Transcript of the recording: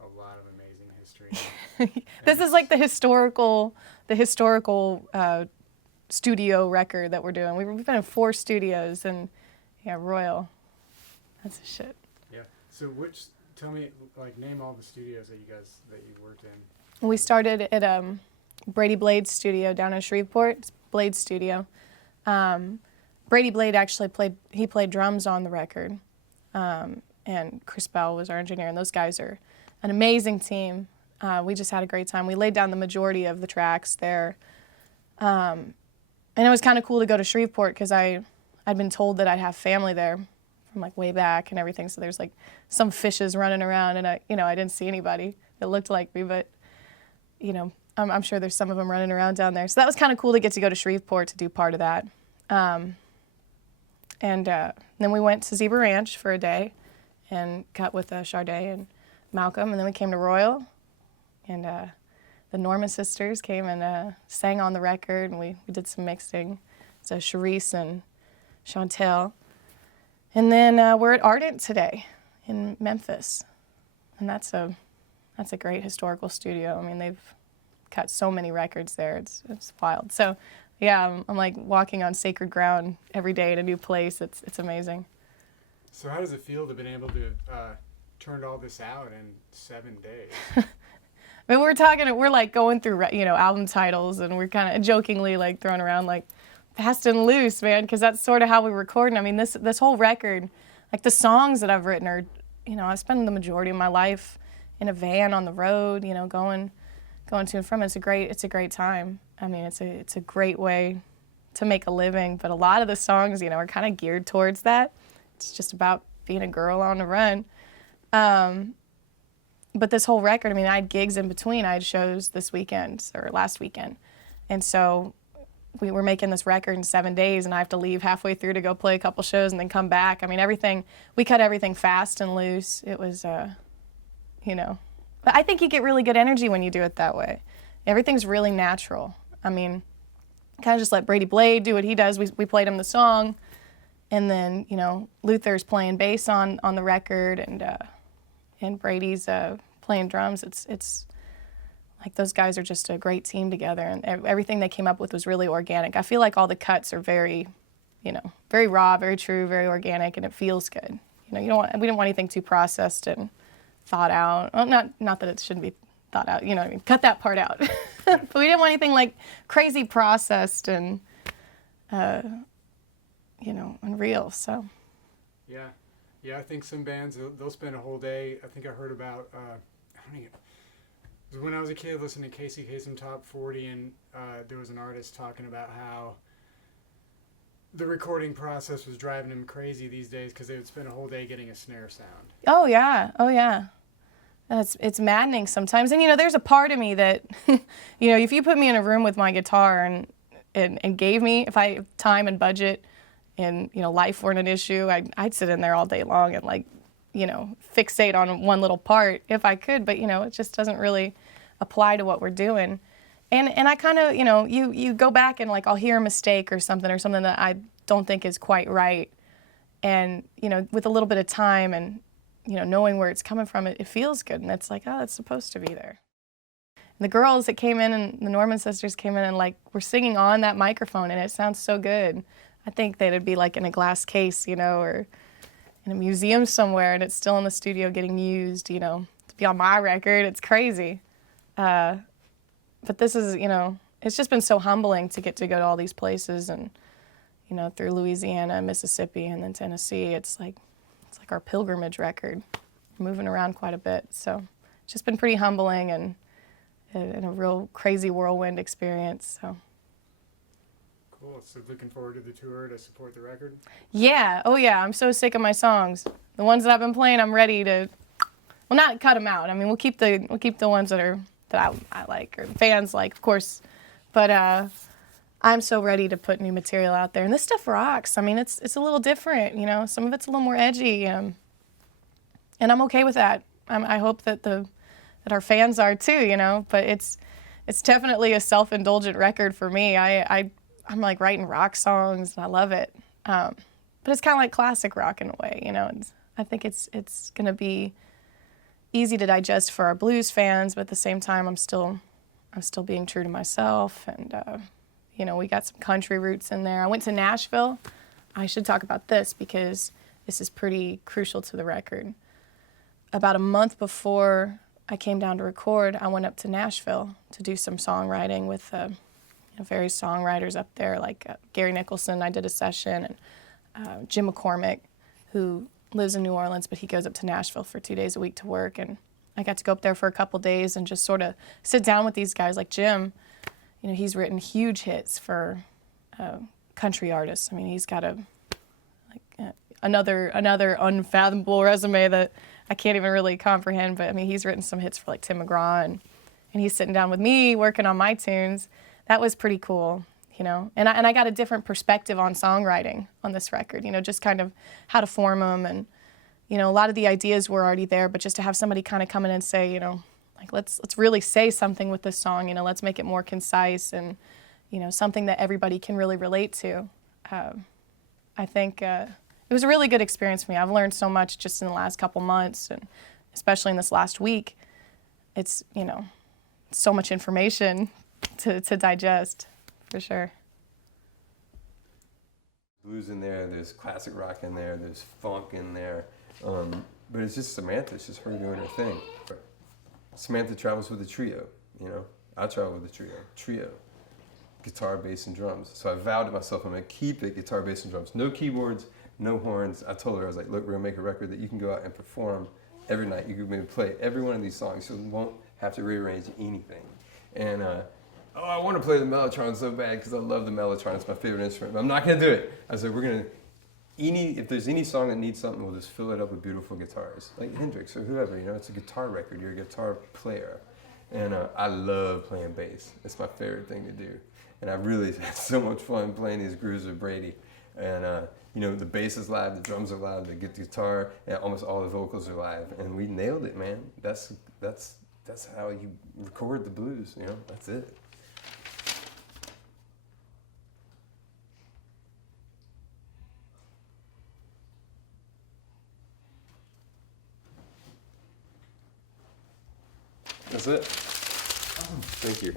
a lot of amazing history. This is like the historical studio record that we're doing. We've been in 4 studios, and yeah, Royal. That's the shit. Yeah. So tell me, like, name all the studios that you worked in. We started at Brady Blade's studio down in Shreveport. It's Blade's studio. Brady Blade actually played drums on the record, and Chris Bell was our engineer, and those guys are an amazing team. We just had a great time. We laid down the majority of the tracks there. And it was kind of cool to go to Shreveport because I'd been told that I'd have family there from like way back and everything. So there's like some fishes running around, and I didn't see anybody that looked like me, but I'm sure there's some of them running around down there. So that was kind of cool to get to go to Shreveport to do part of that. And then we went to Zebra Ranch for a day and cut with Sade and Malcolm, and then we came to Royal, and the Norman sisters came and sang on the record, and we did some mixing. So Charisse and Chantel. And then we're at Ardent today in Memphis, and that's a great historical studio. I mean, they've cut so many records there. It's wild. So yeah, I'm like walking on sacred ground every day in a new place. It's amazing. So how does it feel to have been able to turn all this out in 7 days? I mean, we're like going through, album titles, and we're kind of jokingly like throwing around like fast and loose, man, because that's sort of how we record. I mean, this whole record, like the songs that I've written are, I spend the majority of my life in a van on the road, going to and from. It's a great time. I mean, it's a great way to make a living, but a lot of the songs, are kind of geared towards that. It's just about being a girl on the run. But this whole record, I mean, I had gigs in between. I had shows this weekend or last weekend. And so we were making this record in 7 days, and I have to leave halfway through to go play a couple shows and then come back. I mean, we cut everything fast and loose. It was, But I think you get really good energy when you do it that way. Everything's really natural. I mean, kind of just let Brady Blade do what he does. We played him the song, and then, Luther's playing bass on the record, and Brady's playing drums. It's like those guys are just a great team together, and everything they came up with was really organic. I feel like all the cuts are very, very raw, very true, very organic, and it feels good. We didn't want anything too processed and thought out. Well, not that it shouldn't be thought out. You know what I mean? Cut that part out. But we didn't want anything like crazy processed and, and real. So. Yeah. Yeah, I think some bands, they'll spend a whole day. I think I heard about, when I was a kid listening to Casey Kasem Top 40, and there was an artist talking about how the recording process was driving him crazy these days because they would spend a whole day getting a snare sound. Oh, yeah. It's maddening sometimes. And, there's a part of me that, if you put me in a room with my guitar and gave me, if I have time and budget, and life weren't an issue, I'd sit in there all day long and fixate on one little part if I could, but it just doesn't really apply to what we're doing. And I kind of, you go back and I'll hear a mistake or something that I don't think is quite right, and with a little bit of time and knowing where it's coming from, it feels good, and it's like, oh, it's supposed to be there. And the girls that came in, and the Norman sisters came in, and were singing on that microphone, and it sounds so good. I think they'd be in a glass case, or in a museum somewhere, and it's still in the studio getting used, to be on my record. It's crazy. But this is, it's just been so humbling to get to go to all these places, and, through Louisiana, Mississippi, and then Tennessee. It's like our pilgrimage record, moving around quite a bit. So it's just been pretty humbling and a real crazy whirlwind experience. So. Cool. So looking forward to the tour to support the record? Yeah. Oh, yeah. I'm so sick of my songs. The ones that I've been playing, I'm ready to, well, not cut them out. I mean, we'll keep the ones that I like, or fans like, of course. But I'm so ready to put new material out there. And this stuff rocks. I mean, it's a little different, Some of it's a little more edgy. And I'm okay with that. I hope that our fans are too, But it's definitely a self-indulgent record for me. I'm writing rock songs, and I love it. But it's kind of like classic rock in a way, I think it's going to be, easy to digest for our blues fans, but at the same time, I'm still being true to myself. And, you know, we got some country roots in there. I went to Nashville. I should talk about this because this is pretty crucial to the record. About a month before I came down to record, I went up to Nashville to do some songwriting with various songwriters up there, like Gary Nicholson. I did a session, and Jim McCormick, who lives in New Orleans, but he goes up to Nashville for 2 days a week to work. And I got to go up there for a couple days and just sort of sit down with these guys. Like Jim, you know, he's written huge hits for country artists. I mean, he's got another unfathomable resume that I can't even really comprehend. But I mean, he's written some hits for like Tim McGraw, and he's sitting down with me working on my tunes. That was pretty cool, you know. And I got a different perspective on songwriting on this record, you know, just kind of how to form them. And, you know, a lot of the ideas were already there, but just to have somebody kind of come in and say, you know, like, let's really say something with this song, you know, let's make it more concise and, you know, something that everybody can really relate to. I think it was a really good experience for me. I've learned so much just in the last couple months, and especially in this last week. It's, you know, so much information to digest, for sure. Blues in there, there's classic rock in there, there's funk in there, but it's just Samantha, it's just her doing her thing. Samantha travels with a trio, you know, I travel with a trio, guitar, bass, and drums. So I vowed to myself I'm gonna keep it guitar, bass, and drums. No keyboards, no horns. I told her, I was like, look, we're gonna make a record that you can go out and perform every night. You can maybe play every one of these songs, so you won't have to rearrange anything. And I want to play the mellotron so bad because I love the mellotron. It's my favorite instrument. But I'm not going to do it. I said, if there's any song that needs something, we'll just fill it up with beautiful guitars. Like Hendrix or whoever, you know, it's a guitar record. You're a guitar player. And I love playing bass. It's my favorite thing to do. And I really had so much fun playing these grooves with Brady. And, you know, the bass is live, the drums are live, the guitar, and almost all the vocals are live. And we nailed it, man. That's how you record the blues, you know, that's it. That's it. Thank you.